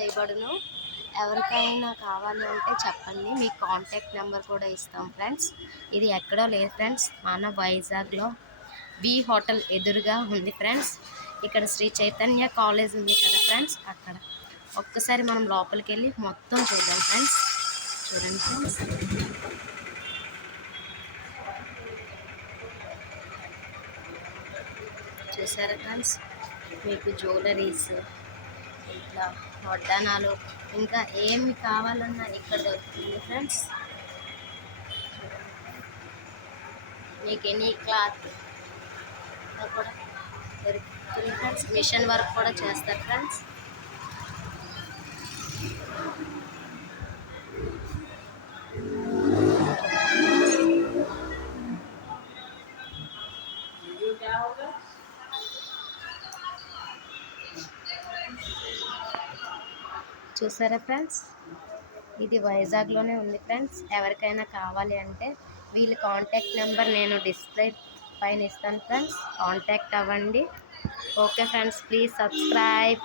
చేయబడును. ఎవరికైనా కావాలి అంటే చెప్పండి, మీ కాంటాక్ట్ నెంబర్ కూడా ఇస్తాం ఫ్రెండ్స్. ఇది ఎక్కడో లేదు ఫ్రెండ్స్, మన వైజాగ్లో బి హోటల్ ఎదురుగా ఉంది ఫ్రెండ్స్. ఇక్కడ శ్రీ చైతన్య కాలేజ్ ఉంది కదా ఫ్రెండ్స్, అక్కడ ఒక్కసారి మనం లోపలికి వెళ్ళి మొత్తం చూద్దాం ఫ్రెండ్స్. చూడండి ఫ్రెండ్స్, చూసారా ఫ్రెండ్స్, మీకు జ్యువెలరీస్, ఇట్లా వడ్డానాలు, ఇంకా ఏమి కావాలన్నా ఇక్కడ దొరుకుతుంది ఫ్రెండ్స్. మీకు ఎనీ క్లాత్ కూడా దొరుకుతుంది ఫ్రెండ్స్. మిషన్ వర్క్ కూడా చేస్తారు ఫ్రెండ్స్. చూసారా ఫ్రెండ్స్, ఇది వైజాగ్లోనే ఉంది ఫ్రెండ్స్. ఎవరికైనా కావాలి అంటే వీళ్ళ కాంటాక్ట్ నెంబర్ నేను డిస్ప్లే పైన ఇస్తాను ఫ్రెండ్స్, కాంటాక్ట్ అవ్వండి. Okay friends, please subscribe.